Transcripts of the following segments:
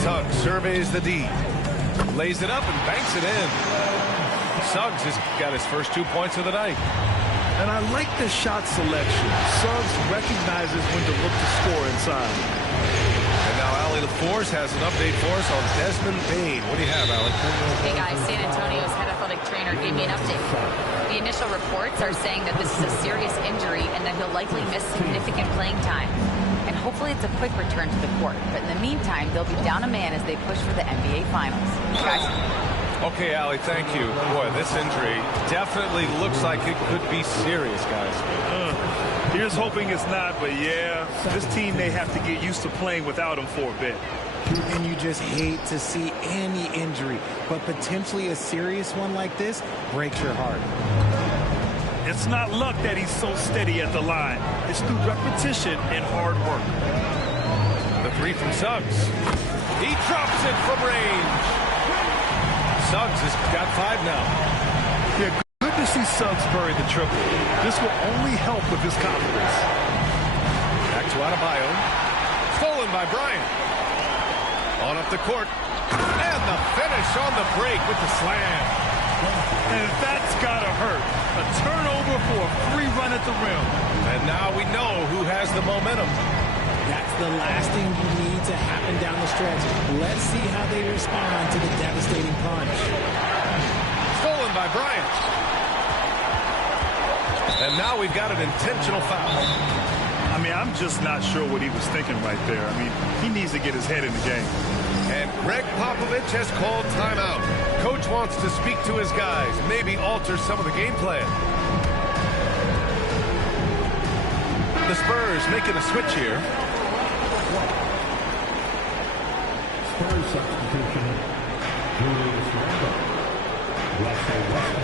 Suggs surveys the D. Lays it up and banks it in. Suggs has got his first 2 points of the night. And I like the shot selection. Suggs recognizes when to look to score inside. And now Allie LaForce has an update for us on Desmond Bane. What do you have, Allie? Hey guys, San Antonio's head athletic trainer gave me an update. The initial reports are saying that this is a serious injury and that he'll likely miss significant playing time. And hopefully it's a quick return to the court. But in the meantime, they'll be down a man as they push for the NBA Finals. Guys? Okay, Allie, thank you. Boy, this injury definitely looks like it could be serious, guys. Here's hoping it's not, but yeah, this team may have to get used to playing without him for a bit. And you just hate to see any injury, but potentially a serious one like this breaks your heart. It's not luck that he's so steady at the line. It's through repetition and hard work. The three from Suggs. He drops it from range. Suggs has got 5 now. Yeah, good to see Suggs bury the triple. This will only help with his confidence. Back to Adebayo. Stolen by Bryant. On up the court. And the finish on the break with the slam. And that's got to hurt. A turnover for a free run at the rim. And now we know who has the momentum. That's the last thing you need to happen down the stretch. Let's see how they respond to the devastating punch. Stolen by Bryant. And now we've got an intentional foul. I mean, I'm just not sure what he was thinking right there. I mean, he needs to get his head in the game. And Greg Popovich has called timeout. Coach wants to speak to his guys, maybe alter some of the game plan. The Spurs making a switch here. Spurs substitution. Julius Randle.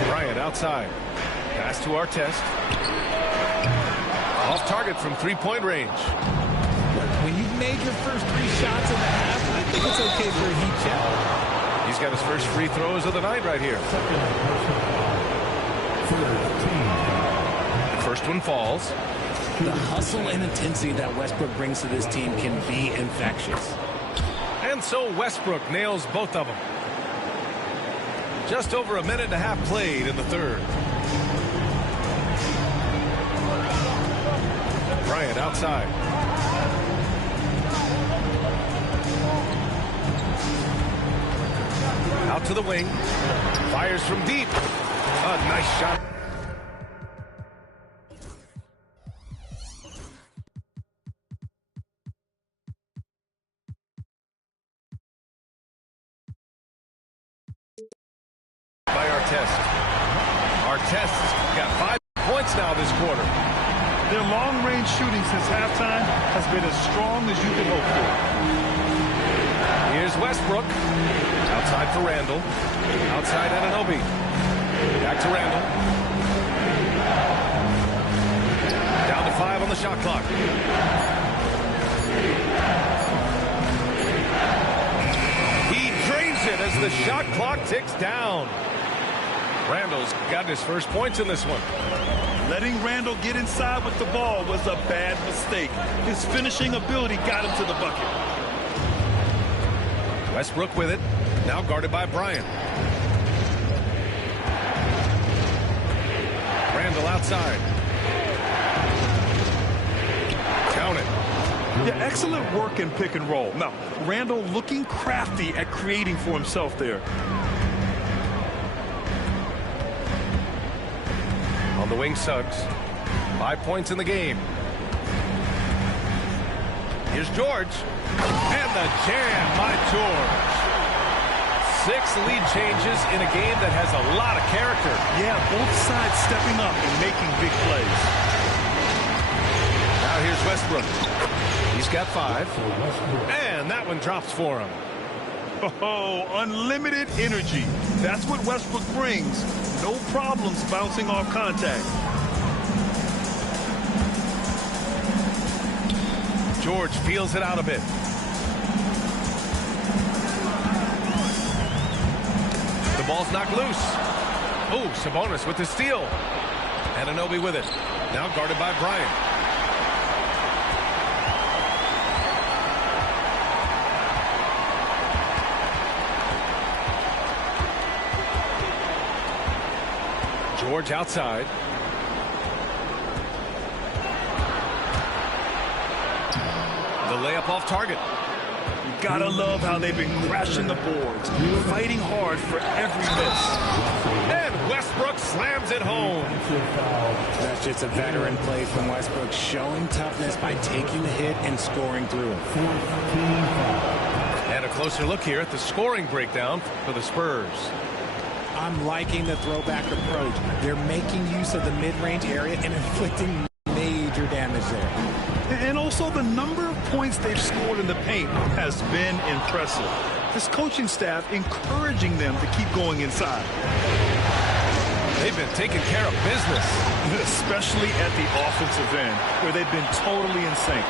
Bryant outside. Pass to Artest. Off target from three-point range. When you've made your first 3 shots in the half, I think it's okay for a heat check. He's got his first free throws of the night right here. The first one falls. The hustle and intensity that Westbrook brings to this team can be infectious. And so Westbrook nails both of them. Just over a minute and a half played in the third. Bryant outside. Out to the wing. Fires from deep. A nice shot. By Artest. Artest's got 5 points now this quarter. Their long-range shooting since halftime has been as strong as you can hope for. Here's Westbrook. Outside for Randle. Outside Anunoby. Back to Randle. Down to 5 on the shot clock. He drains it as the shot clock ticks down. Randle's got his first points in this one. Letting Randle get inside with the ball was a bad mistake. His finishing ability got him to the bucket. Westbrook with it. Now guarded by Bryant. Randle outside. Count it. Yeah, excellent work in pick and roll. Now, Randle looking crafty at creating for himself there. On the wing, Suggs. 5 points in the game. Here's George. And the jam by George. 6 lead changes in a game that has a lot of character. Yeah, both sides stepping up and making big plays. Now here's Westbrook. He's got 5. And that one drops for him. Oh, unlimited energy. That's what Westbrook brings. No problems bouncing off contact. George feels it out a bit. The ball's knocked loose. Oh, Sabonis with the steal. Anunoby with it. Now guarded by Bryant. George outside. The layup off target. You gotta love how they've been crashing the boards, fighting hard for every miss. And Westbrook slams it home. That's just a veteran play from Westbrook, showing toughness by taking the hit and scoring through it. And a closer look here at the scoring breakdown for the Spurs. I'm liking the throwback approach. They're making use of the mid-range area and inflicting major damage there. And also the number of points they've scored in the paint has been impressive. This coaching staff encouraging them to keep going inside. They've been taking care of business. Especially at the offensive end, where they've been totally in sync.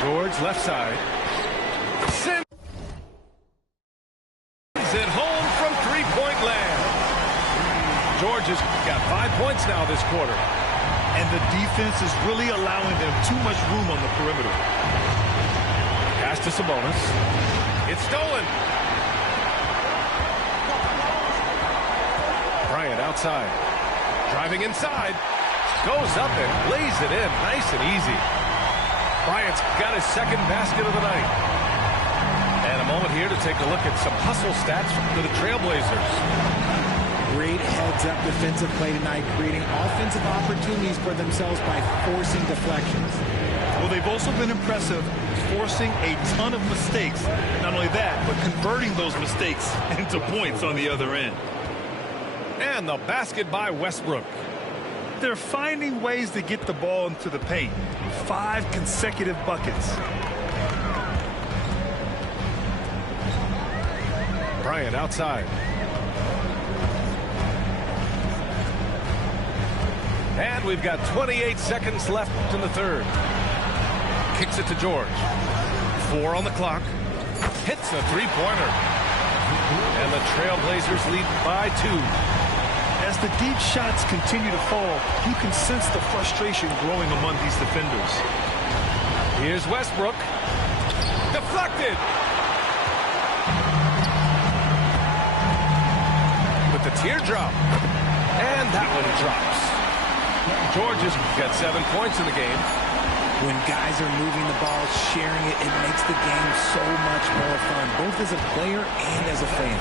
George left side. Sends it home from three-point land. George has got 5 points now this quarter. And the defense is really allowing them too much room on the perimeter. Pass to Sabonis. It's stolen. Bryant outside. Driving inside. Goes up and lays it in. Nice and easy. Bryant's got his second basket of the night. And a moment here to take a look at some hustle stats for the Trailblazers. Great heads-up defensive play tonight, creating offensive opportunities for themselves by forcing deflections. Well, they've also been impressive, forcing a ton of mistakes. Not only that, but converting those mistakes into points on the other end. And the basket by Westbrook. They're finding ways to get the ball into the paint. 5 consecutive buckets. Bryant outside. And we've got 28 seconds left in the third. Kicks it to George. 4 on the clock. Hits a three-pointer. And the Trailblazers lead by 2. As the deep shots continue to fall, you can sense the frustration growing among these defenders. Here's Westbrook. Deflected. With the teardrop. And that one drops. George has got 7 points in the game. When guys are moving the ball, sharing it, it makes the game so much more fun, both as a player and as a fan.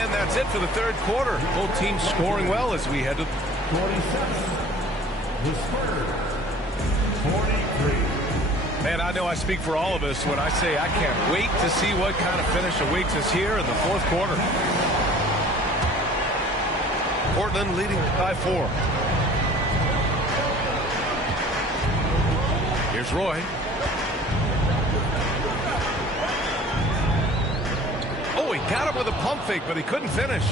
And that's it for the third quarter. Both teams scoring well as we head to 47. The Spurs, 43. Man, I know I speak for all of us when I say I can't wait to see what kind of finish awaits us here in the fourth quarter. Portland leading by 4. Here's Roy. Oh, he got him with a pump fake, but he couldn't finish.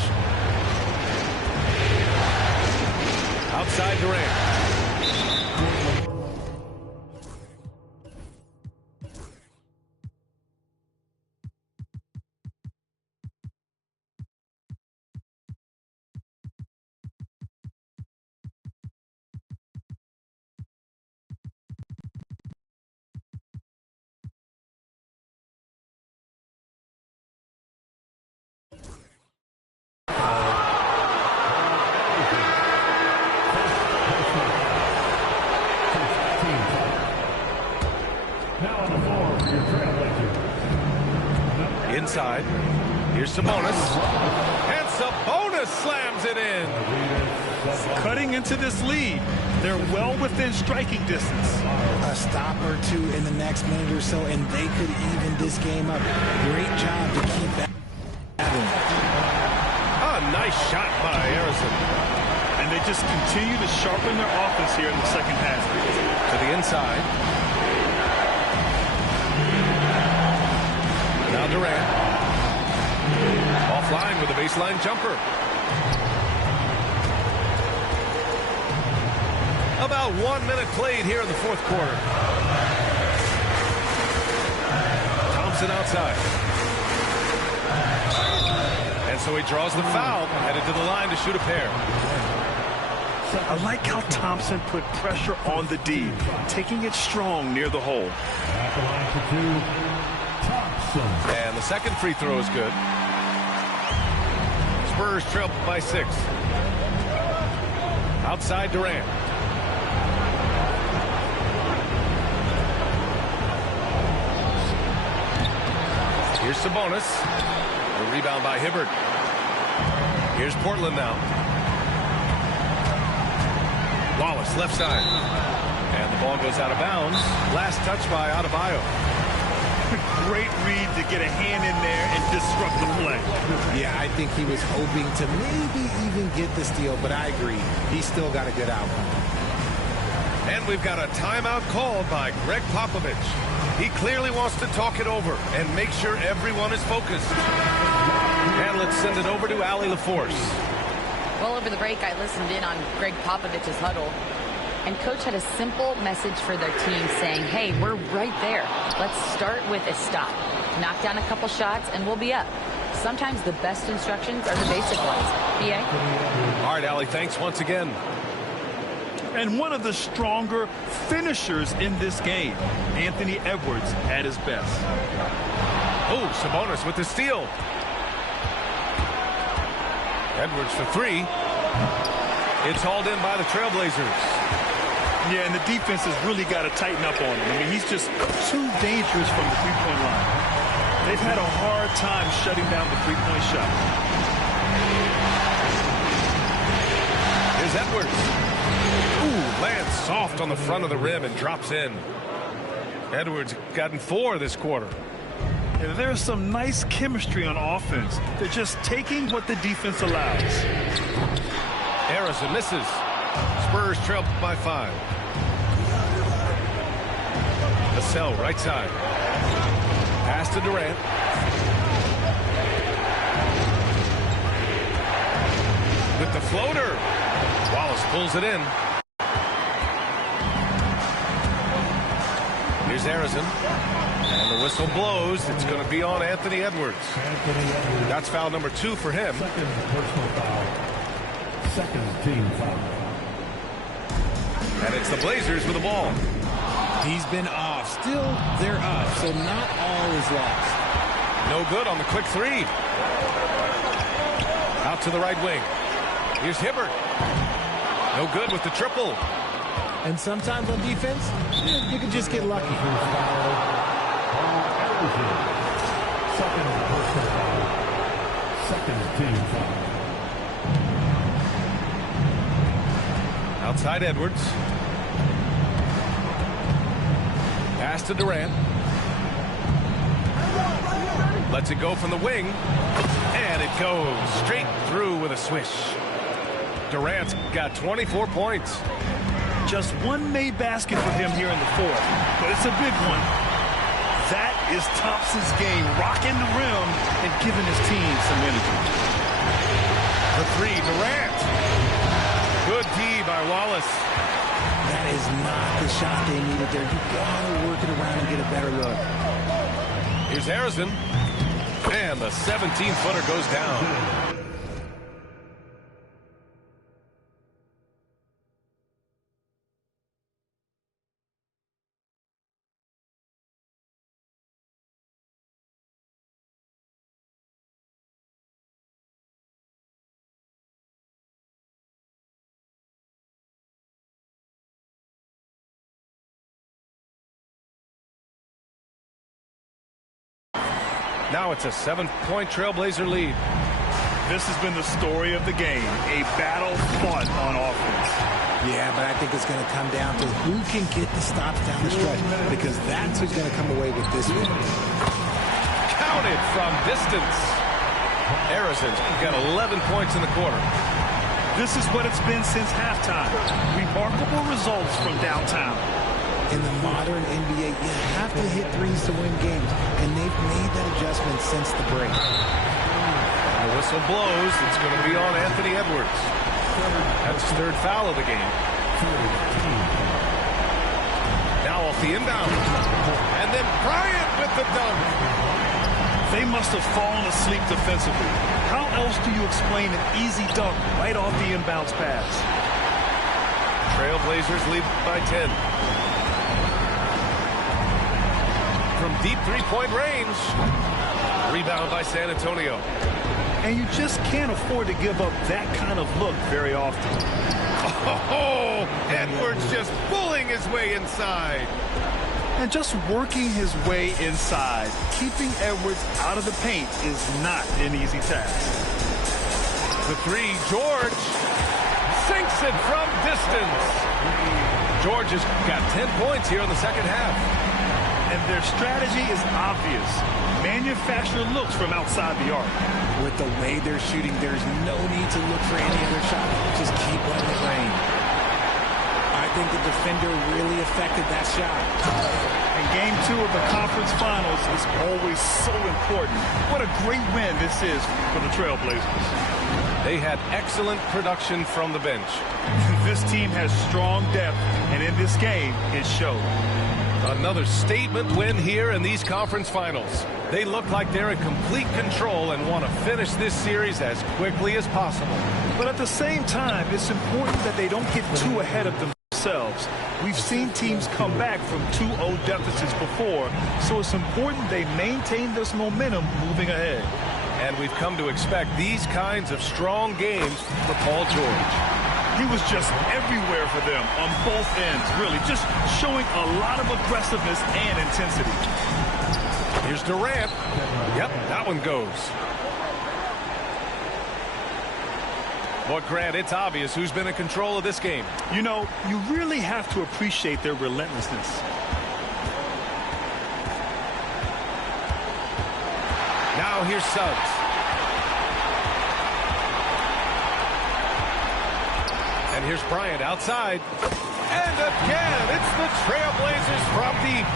Outside Durant. Inside. Here's Sabonis. And Sabonis slams it in. Cutting into this lead. They're well within striking distance. A stop or two in the next minute or so, and they could even this game up. Great job to keep that. A nice shot by Harrison. And they just continue to sharpen their offense here in the second half. To the inside. Now Durant. Offline with a baseline jumper. About 1 minute played here in the fourth quarter. Thompson outside. And so he draws the foul, headed to the line to shoot a pair. I like how Thompson put pressure on the D, taking it strong near the hole. At the line for 2, Thompson. And The second free throw is good. Spurs trail by 6. Outside Durant. Here's Sabonis. A rebound by Hibbert. Here's Portland now. Wallace left side. And the ball goes out of bounds. Last touch by Adebayo. Great read to get a hand in there and disrupt the play. Yeah, I think he was hoping to maybe even get the steal, but I agree. He still got a good outcome. And we've got a timeout called by Greg Popovich. He clearly wants to talk it over and make sure everyone is focused. And let's send it over to Allie LaForce. Well, over the break, I listened in on Greg Popovich's huddle. And Coach had a simple message for their team saying, hey, we're right there. Let's start with a stop. Knock down a couple shots, and we'll be up. Sometimes the best instructions are the basic ones. B.A.? All right, Allie, thanks once again. And one of the stronger finishers in this game, Anthony Edwards at his best. Oh, Sabonis with the steal. Edwards for 3. It's hauled in by the Trailblazers. Yeah, and the defense has really got to tighten up on him. I mean, he's just too dangerous from the three-point line. They've had a hard time shutting down the three-point shot. Here's Edwards. Ooh, lands soft on the front of the rim and drops in. Edwards gotten 4 this quarter. And there's some nice chemistry on offense. They're just taking what the defense allows. Harrison misses. Spurs trail by 5. Vassell right side. Pass to Durant. With the floater. Wallace pulls it in. Here's Harrison. And the whistle blows. It's going to be on Anthony Edwards. That's foul number 2 for him. Second personal foul. Second team foul. And it's the Blazers with the ball. He's been off. Still, they're up, so not all is lost. No good on the quick 3. Out to the right wing. Here's Hibbert. No good with the triple. And sometimes on defense, you can just get lucky. Second personal foul. Second team foul. Outside Edwards. Pass to Durant. Lets it go from the wing. And it goes straight through with a swish. Durant's got 24 points. Just one made basket for him here in the 4th, but it's a big one. That is Thompson's game, rocking the rim and giving his team some energy. The 3, Durant. Good D by Wallace. That is not the shot they needed there. You gotta work it around and get a better look. Here's Harrison. And the 17-footer goes down. Now it's a 7-point Trailblazer lead. This has been the story of the game, a battle fought on offense. Yeah, but I think it's going to come down to who can get the stops down the stretch, because that's who's going to come away with this win. Counted from distance. Harrison's got 11 points in the quarter. This is what it's been since halftime. Remarkable results from downtown. In the modern NBA, you have to hit threes to win games, and they've made that adjustment since the break. And the whistle blows. It's going to be on Anthony Edwards. That's his 3rd foul of the game. Now off the inbound. And then Bryant with the dunk. They must have fallen asleep defensively. How else do you explain an easy dunk right off the inbounds pass? Trailblazers lead by 10. From deep 3-point range. Rebound by San Antonio. And you just can't afford to give up that kind of look very often. Oh, Edwards just pulling his way inside. And just working his way inside, keeping Edwards out of the paint is not an easy task. The three, George sinks it from distance. George has got 10 points here in the second half. And their strategy is obvious. Manufacture looks from outside the arc. With the way they're shooting, there's no need to look for any other shot. Just keep letting it rain. I think the defender really affected that shot. And game 2 of the conference finals is always so important. What a great win this is for the Trailblazers. They had excellent production from the bench. This team has strong depth, and in this game, it showed. Another statement win here in these conference finals. They look like they're in complete control and want to finish this series as quickly as possible. But at the same time, it's important that they don't get too ahead of themselves. We've seen teams come back from 2-0 deficits before, so it's important they maintain this momentum moving ahead. And we've come to expect these kinds of strong games for Paul George. He was just everywhere for them on both ends, really, just showing a lot of aggressiveness and intensity. Here's Durant. Yep, that one goes. Well, Grant, it's obvious who's been in control of this game. You know, you really have to appreciate their relentlessness. Now here's Suggs. And here's Bryant outside. And again, it's the Trailblazers from deep.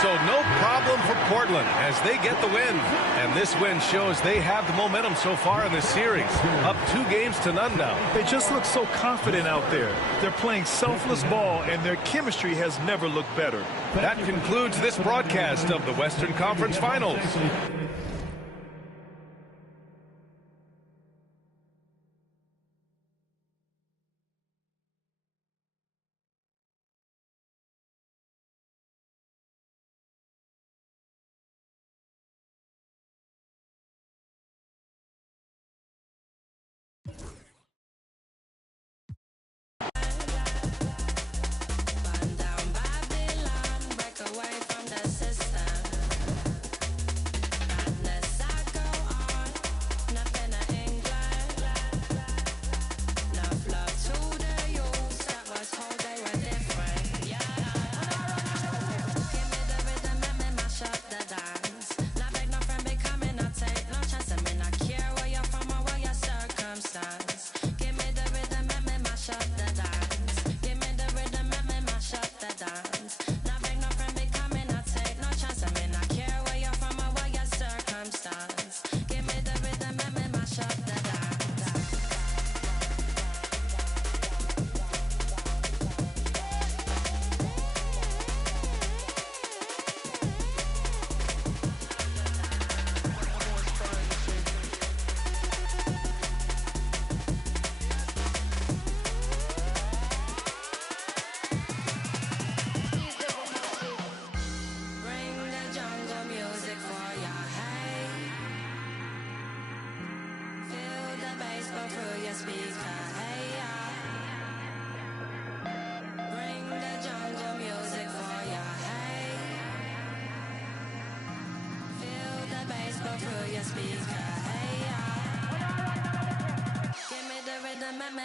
So no problem for Portland as they get the win. And this win shows they have the momentum so far in this series. Up 2-0 now. They just look so confident out there. They're playing selfless ball, and their chemistry has never looked better. That concludes this broadcast of the Western Conference Finals.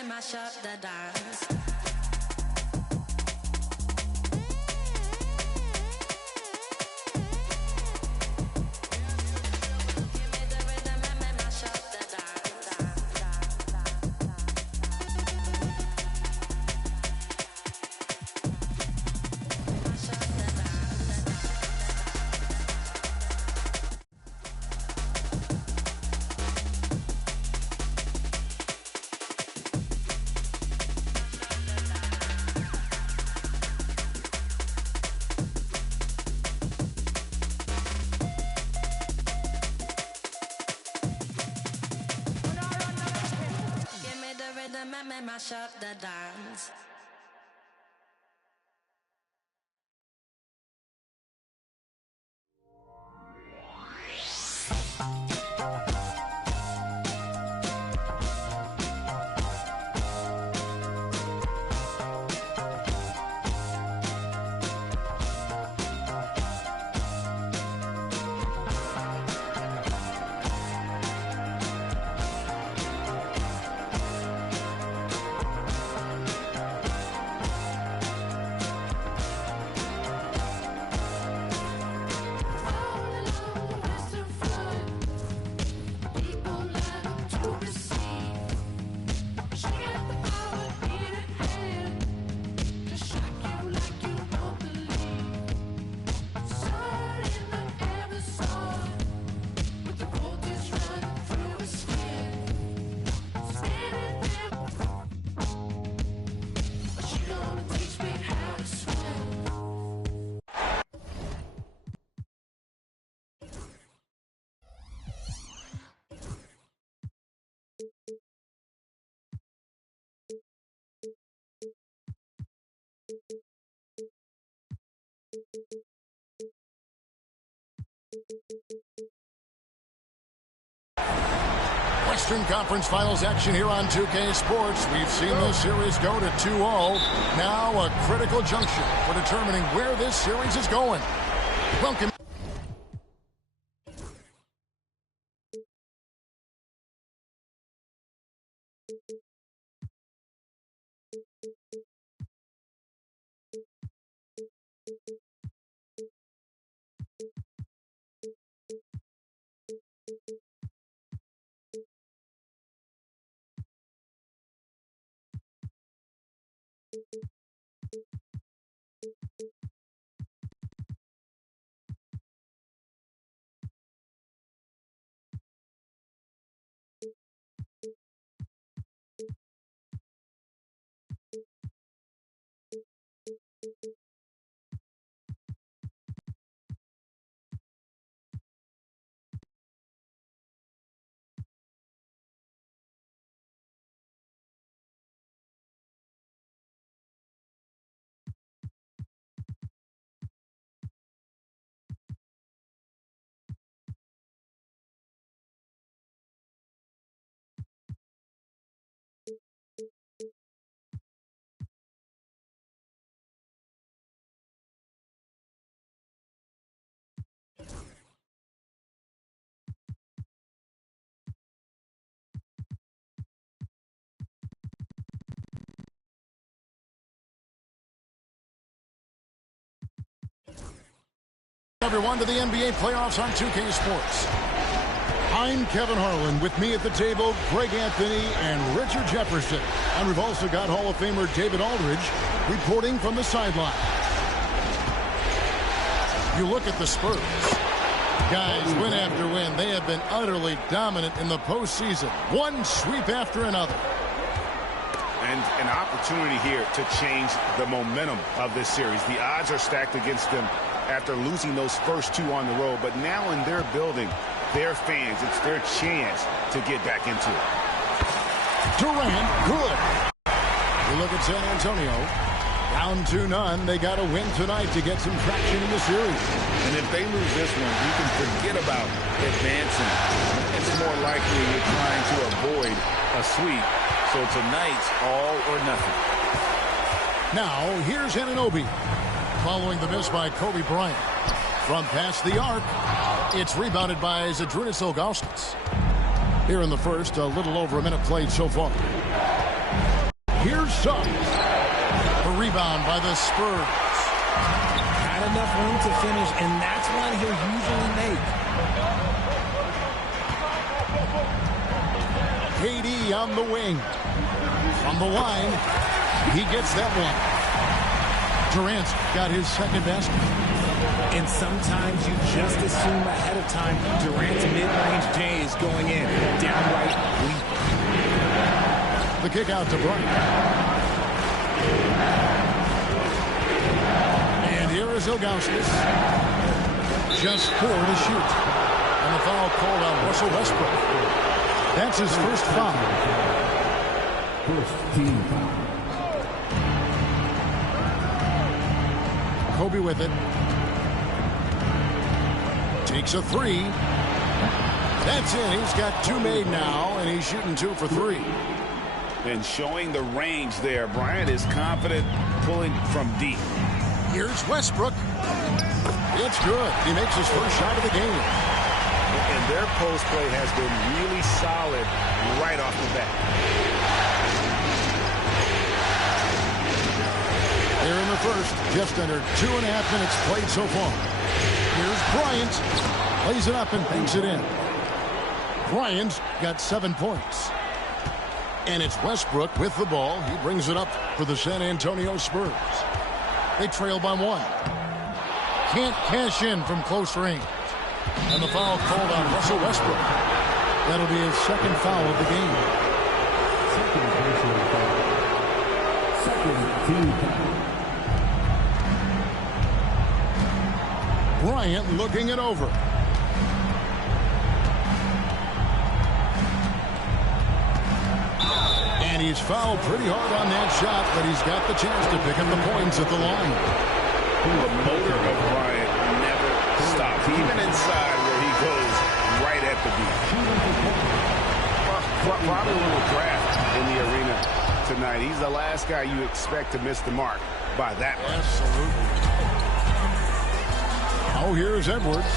Mash up the dance. Mash up the dance. Western Conference Finals action here on 2K Sports. We've seen this series go to 2-0. Now a critical juncture for determining where this series is going. Welcome. Everyone to the NBA playoffs on 2K Sports. I'm Kevin Harlan. With me at the table, Greg Anthony and Richard Jefferson. And we've also got Hall of Famer David Aldridge reporting from the sideline. You look at the Spurs. Guys, win after win, they have been utterly dominant in the postseason. One sweep after another. And an opportunity here to change the momentum of this series. The odds are stacked against them after losing those first two on the road. But now in their building, their fans, it's their chance to get back into it. Durant, good. You look at San Antonio. Down 2-0. They got to win tonight to get some traction in the series. And if they lose this one, you can forget about advancing. It's more likely you're trying to avoid a sweep. So tonight's all or nothing. Now, here's Anunoby. Following the miss by Kobe Bryant. From past the arc, it's rebounded by Zydrunas Ilgauskas. Here in the first, a little over a minute played so far. Here's Suggs. The rebound by the Spurs. Had enough room to finish, and that's one he'll usually make. KD on the wing. From the line, he gets that one. Durant's got his second basket. And sometimes you just assume ahead of time Durant's mid-range J is going in. Downright weak. The kick out to Bryant. And here is Ilgauskas. Just 4 to shoot. And the foul called on Russell Westbrook. That's his first foul. First team foul. Kobe with it. Takes a three. That's it. He's got 2 made now, and he's shooting 2 for 3. And showing the range there. Bryant is confident pulling from deep. Here's Westbrook. It's good. He makes his first shot of the game. And their post play has been really solid right off the bat. Here in the first, just under 2.5 minutes played so far. Here's Bryant. Plays it up and banks it in. Bryant got 7 points. And it's Westbrook with the ball. He brings it up for the San Antonio Spurs. They trail by 1. Can't cash in from close range. And the foul called on Russell Westbrook. That'll be his second foul of the game. Second personal foul. Second team foul. Bryant looking it over. And he's fouled pretty hard on that shot, but he's got the chance to pick up the points at the line. The motor of Bryant never stops. Even inside Probably a little draft in the arena tonight. He's the last guy you expect to miss the mark by that much. Absolutely. Oh, here's Edwards.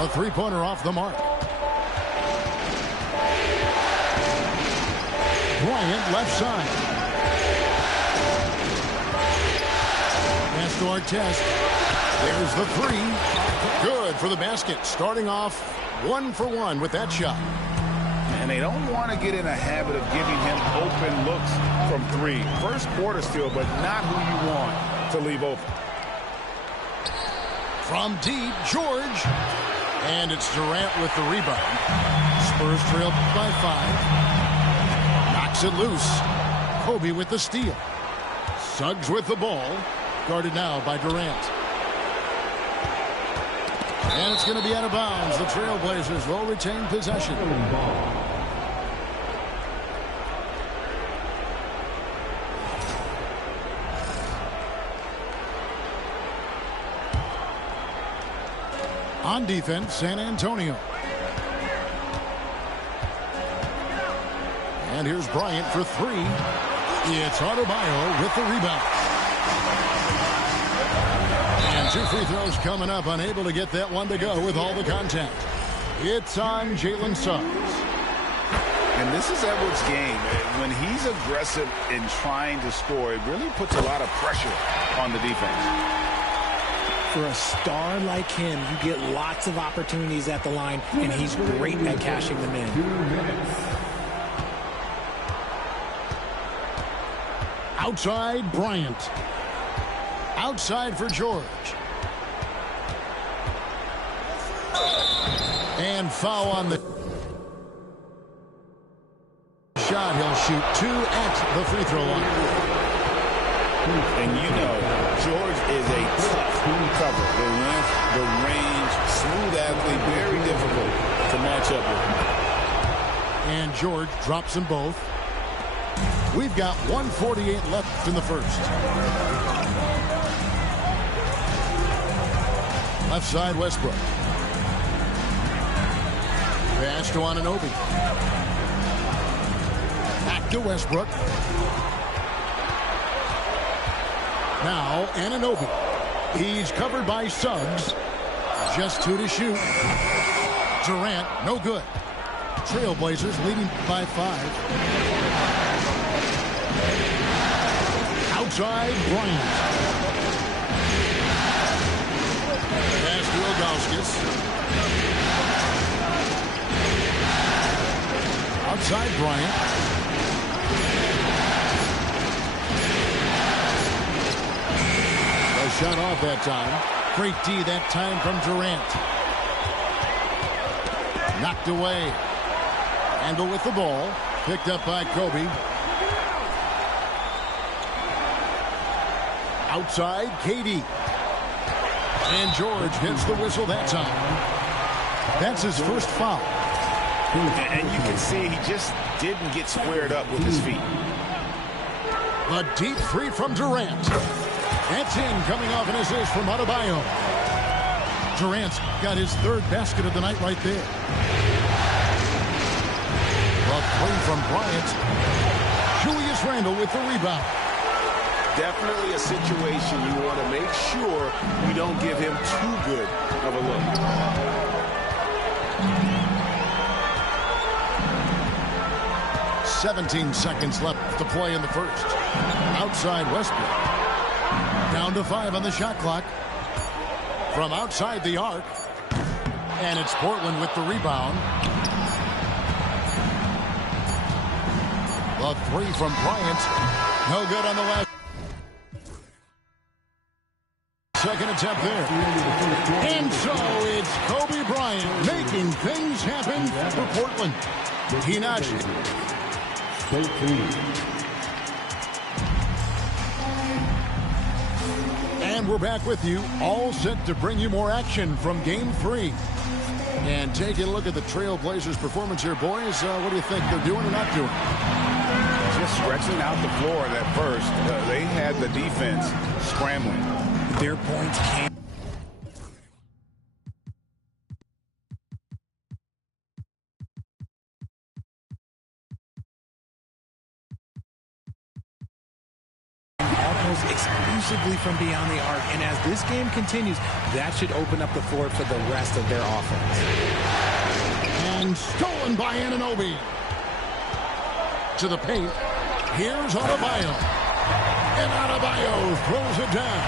A three-pointer off the mark. Bryant left side. Pass to Artest. There's the three. Good for the basket. Starting off 1 for 1 with that shot. And they don't want to get in a habit of giving him open looks from three. First quarter still, but not who you want to leave open. From deep, George. And it's Durant with the rebound. Spurs trail by 5. Knocks it loose. Kobe with the steal. Suggs with the ball. Guarded now by Durant. And it's going to be out of bounds. The Trailblazers will retain possession. On defense, San Antonio. And here's Bryant for 3. It's Adebayo with the rebound. And 2 free throws coming up, unable to get that one to go with all the contact. It's on Jalen Suggs. And this is Edwards' game. When he's aggressive in trying to score, it really puts a lot of pressure on the defense. For a star like him, you get lots of opportunities at the line, and he's great at cashing them in. 2 minutes. Outside, Bryant. Outside for George. And foul on the shot. He'll shoot 2 at the free throw line. And you know, George is a tough cover. The length, the range, smooth athlete, very difficult to match up with. And George drops them both. We've got 1:48 left in the first. Left side, Westbrook. Pass to Anunoby. Back to Westbrook. Now, Anunoby. He's covered by Suggs. Just 2 to shoot. Durant, no good. Trailblazers leading by 5. Outside, Bryant. Pass to Ilgauskas. Outside, Bryant. A shot off that time. Great D that time from Durant. Knocked away. Handle with the ball. Picked up by Kobe. Outside, KD. And George hits the whistle that time. That's his first foul. And you can see he just didn't get squared up with his feet. A deep 3 from Durant. That's in, coming off an assist from Adebayo. Durant's got his 3rd basket of the night right there. A 3 from Bryant. Julius Randle with the rebound. Definitely a situation you want to make sure you don't give him too good of a look. .17 seconds left to play in the first. Outside Westbrook. Down to 5 on the shot clock. From outside the arc. And it's Portland with the rebound. A 3 from Bryant. No good on the last. Second attempt there. And so it's Kobe Bryant making things happen for Portland. He notched it. And we're back with you, all set to bring you more action from Game 3. And taking a look at the Trailblazers' performance here, boys. What do you think they're doing or not doing? Just stretching out the floor at first. They had the defense scrambling. Their points came throws exclusively from beyond the arc. And as this game continues, that should open up the floor for the rest of their offense. And stolen by Anunoby. To the paint. Here's Adebayo. And Adebayo throws it down.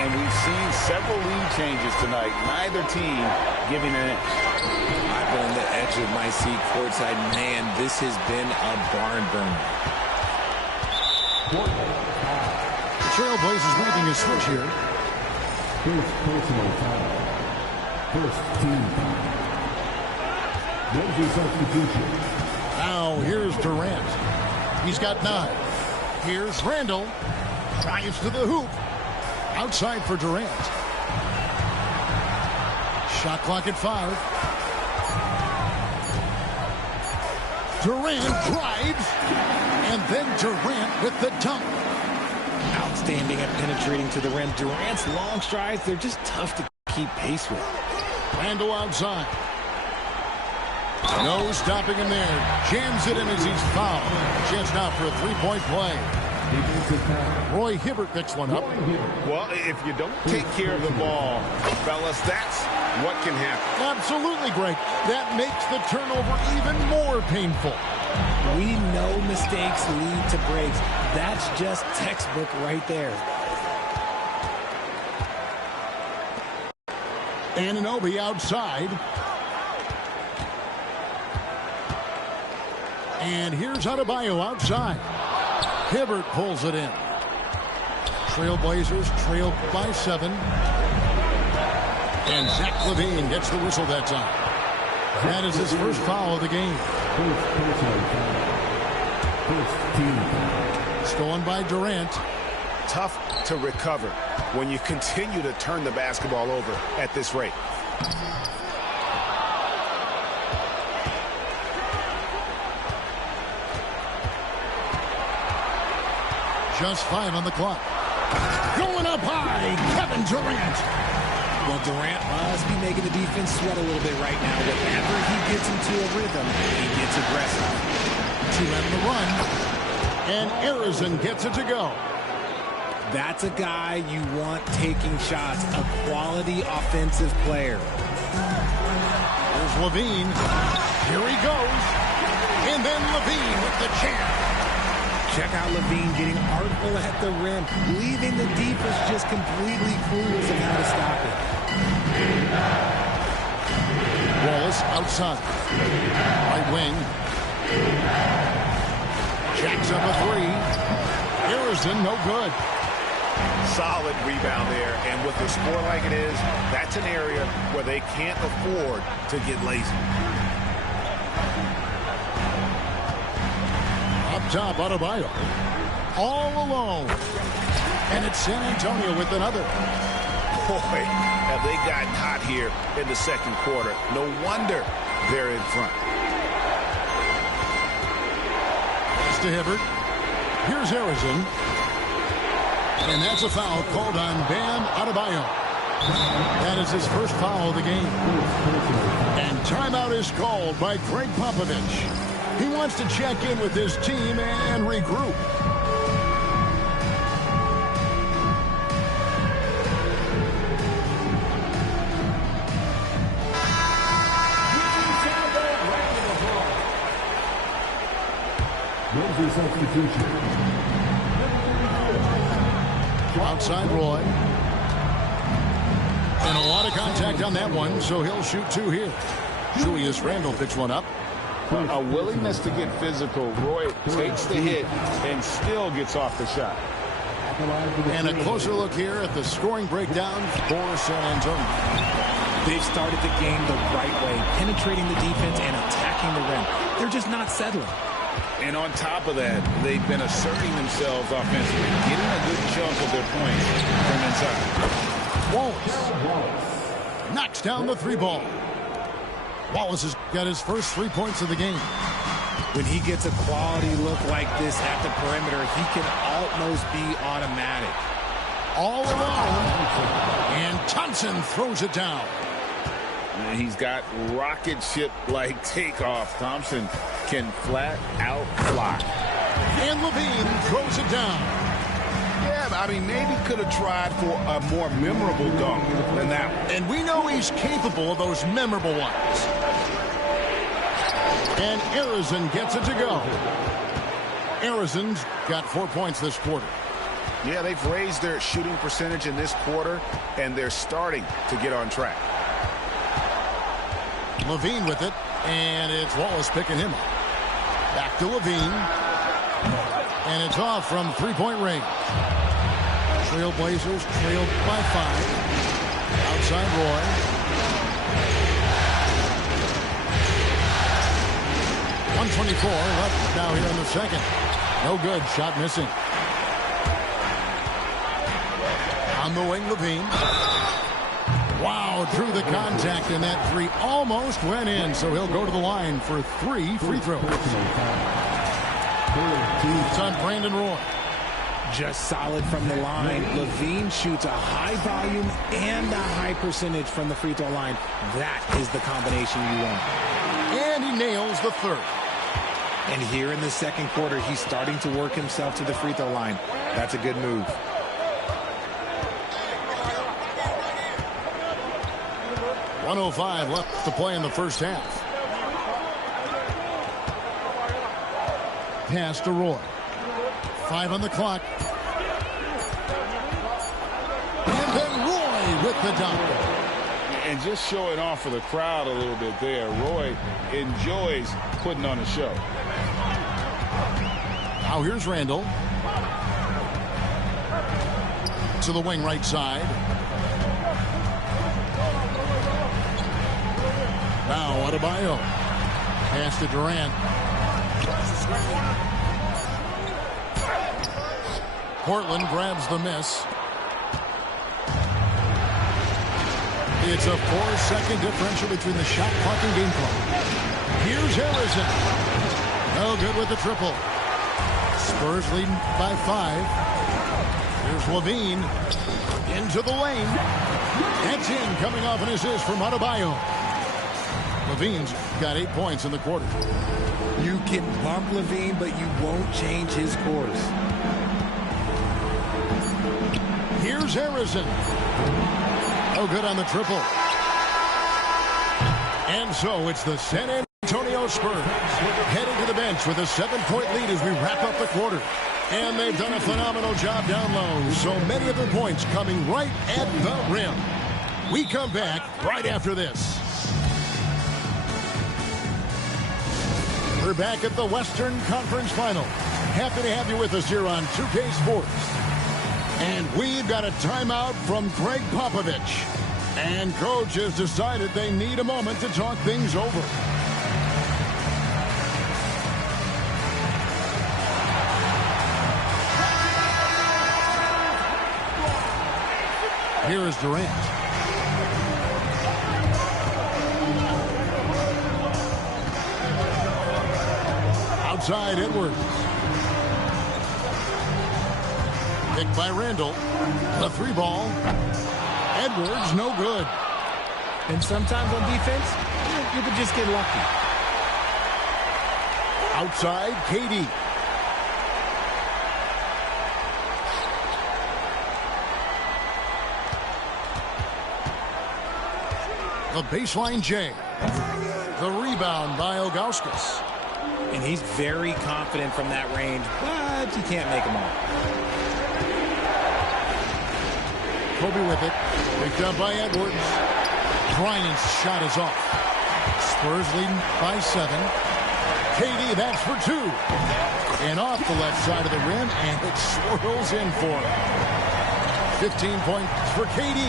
And we've seen several lead changes tonight. Neither team giving an inch. I've been on the edge of my seat courtside. Man, this has been a barn burner. The Trailblazers making a switch here. First personal foul. First team foul. There's your substitution. Now here's Durant. He's got 9. Here's Randall. Drives to the hoop. Outside for Durant. Shot clock at 5. Durant drives. And then Durant with the dunk. Outstanding at penetrating to the rim. Durant's long strides, they're just tough to keep pace with. Randall outside. No stopping him there. Jams it in as he's fouled. Chance now for a three-point play. Roy Hibbert picks one up. Well, if you don't take care of the ball, fellas, that's what can happen. Absolutely, Greg. That makes the turnover even more painful. We know mistakes lead to breaks. That's just textbook right there. Anunoby outside. And here's Adebayo outside. Hibbert pulls it in. Trailblazers trail by 7. And Zach LaVine gets the whistle that time. That is his first foul of the game. First team foul. Stolen by Durant. Tough to recover when you continue to turn the basketball over at this rate. Just 5 on the clock. Going up high, Kevin Durant. Well, Durant must be making the defense sweat a little bit right now. Whenever he gets into a rhythm, he gets aggressive. 2 on the run. And Arizon gets it to go. That's a guy you want taking shots, a quality offensive player. Here's LaVine. Here he goes. And then LaVine with the jam. Check out LaVine getting artful at the rim, leaving the defense just completely clueless of how to stop it. Wallace outside. Right wing. Jacks up a 3. Arizon no good. Solid rebound there, and with the score like it is, that's an area where they can't afford to get lazy. Up top, Adebayo. All alone. And it's San Antonio with another. Boy, have they gotten hot here in the second quarter. No wonder they're in front. Pass to Hibbert. Here's Arizon. And that's a foul called on Bam Adebayo. That is his first foul of the game. And timeout is called by Greg Popovich. He wants to check in with his team and regroup. There's your substitution. Outside Roy. And a lot of contact on that one, so he'll shoot 2 here. Julius Randle picks one up. A willingness to get physical. Roy takes the hit and still gets off the shot. And a closer look here at the scoring breakdown for San Antonio. They've started the game the right way, penetrating the defense and attacking the rim. They're just not settling. And on top of that, they've been asserting themselves offensively, getting a good chunk of their points from inside. Wallace knocks down the 3 ball. Wallace has got his first 3 points of the game. When he gets a quality look like this at the perimeter, he can almost be automatic. All alone. And Thompson throws it down. And he's got rocket ship-like takeoff. Thompson can flat out fly. And LaVine throws it down. Yeah, I mean, maybe could have tried for a more memorable dunk than that one. And we know he's capable of those memorable ones. And Arizin gets it to go. Arizin's got 4 points this quarter. Yeah, they've raised their shooting percentage in this quarter, and they're starting to get on track. Levine with it, and it's Wallace picking him up. Back to Levine. And it's off from three-point range. Trailblazers trailed by 5. Outside Roy. .124 left now here in the second. No good. Shot missing. On the wing, Levine. Wow, drew the contact, and that three almost went in, so he'll go to the line for 3 free throws. It's on Brandon Roy. Just solid from the line. Levine shoots a high volume and a high percentage from the free throw line. That is the combination you want. And he nails the third. And here in the second quarter, he's starting to work himself to the free throw line. That's a good move. .105 left to play in the first half. Pass to Roy. 5 on the clock. And then Roy with the dunk. And just showing off for the crowd a little bit there. Roy enjoys putting on a show. Now here's Randall. To the wing right side. Now Adebayo. Pass to Durant. Portland grabs the miss. It's a 4-second differential between the shot clock and game clock. Here's Harrison. No good with the triple. Spurs leading by 5. Here's Levine. Into the lane. That's in, coming off an assist from Adebayo. Levine's got 8 points in the quarter. You can bump Levine, but you won't change his course. Here's Harrison. No good on the triple. And so it's the San Antonio Spurs heading to the bench with a 7-point lead as we wrap up the quarter. And they've done a phenomenal job down low. So many of their points coming right at the rim. We come back right after this. We're back at the Western Conference Final. Happy to have you with us here on 2K Sports. And we've got a timeout from Greg Popovich. And coach has decided they need a moment to talk things over. Here is Durant. Outside Edwards. Picked by Randall. The 3-ball. Edwards, no good. And sometimes on defense, you could just get lucky. Outside, KD. The baseline J. The rebound by Ilgauskas. And he's very confident from that range, but you can't make him all. Kobe with it. Picked up by Edwards. Bryant's shot is off. Spurs leading by 7. KD, that's for 2. And off the left side of the rim, and it swirls in for him. 15 points for KD.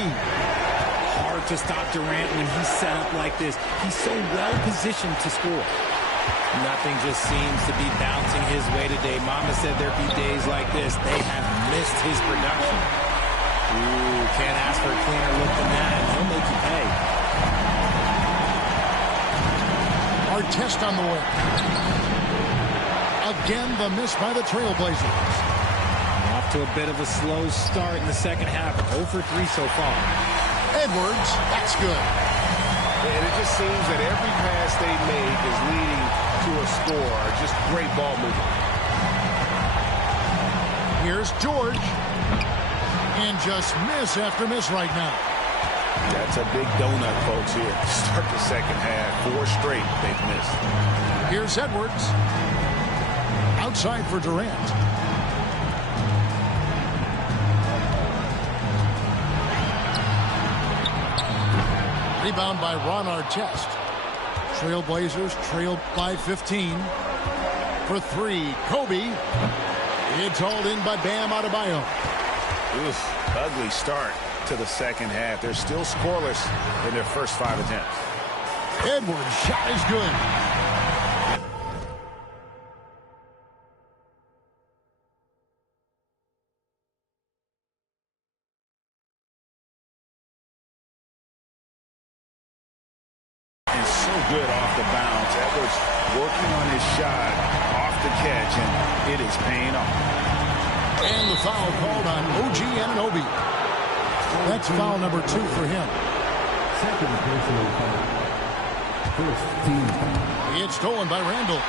Hard to stop Durant when he's set up like this. He's so well positioned to score. Nothing just seems to be bouncing his way today. Mama said there'd be days like this. They have missed his production. Ooh, can't ask for a cleaner look than that, and he'll make you pay. Our test on the way. Again, the miss by the Trailblazers. Off to a bit of a slow start in the second half. 0 for 3 so far. Edwards, that's good. And it just seems that every pass they make is leading to a score. Just great ball movement. Here's George. And just miss after miss right now. That's a big donut, folks, here. Start the second half. 4 straight they've missed. Here's Edwards. Outside for Durant. Rebound by Ron Artest. Trailblazers trailed by 15. For 3, Kobe. It's hauled in by Bam Adebayo. Oof, ugly start to the second half. They're still scoreless in their first 5 attempts. Edwards' shot is good. And so good off the bounce. Edwards working on his shot off the catch, and it is paying off. And the foul called on OG Anunoby. That's foul number 2 for him. Second personal foul. First team foul. It's stolen by Randall.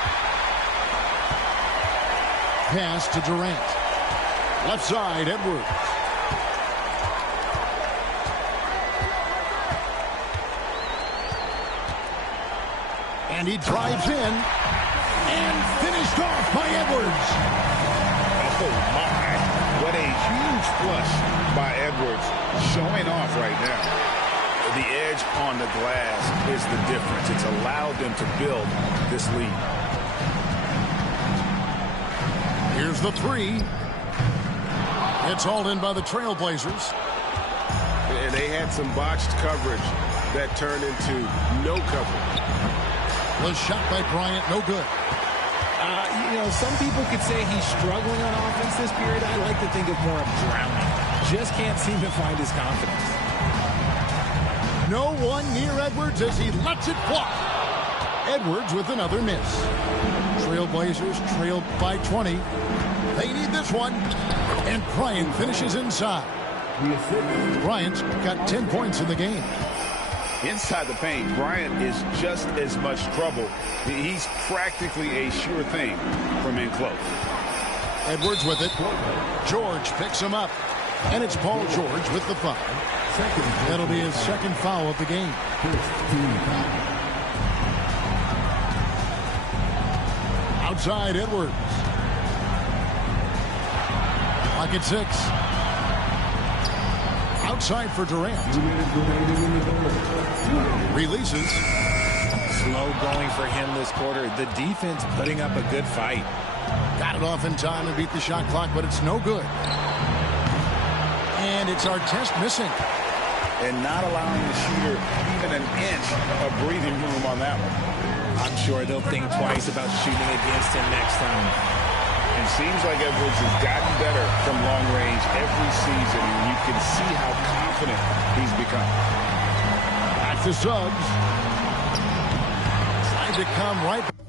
Pass to Durant. Left side, Edwards. And he drives in. And finished off by Edwards. Oh, my. What a huge flush by Edwards, showing off right now. The edge on the glass is the difference. It's allowed them to build this lead. Here's the 3. It's hauled in by the Trailblazers. And they had some botched coverage that turned into no coverage. Was shot by Bryant, no good. You know, some people could say he's struggling on offense this period. I like to think of more of drowning. Just can't seem to find his confidence. No one near Edwards as he lets it fly. Edwards with another miss. Trailblazers trailed by 20. They need this one. And Bryant finishes inside. Bryant's got 10 points in the game. Inside the paint, Bryant is just as much trouble. He's practically a sure thing from in close. Edwards with it. George picks him up. And it's Paul George with the foul. That'll be his second foul of the game. Outside, Edwards. Clock at 6. Outside for Durant. Releases. Slow going for him this quarter. The defense putting up a good fight. Got it off in time and beat the shot clock, but it's no good. And it's Artest missing. And not allowing the shooter even an inch of breathing room on that one. I'm sure they'll think twice about shooting against him next time. It seems like Edwards has gotten better from long range every season, and you can see how confident he's become. Back to Suggs. Trying to come right back.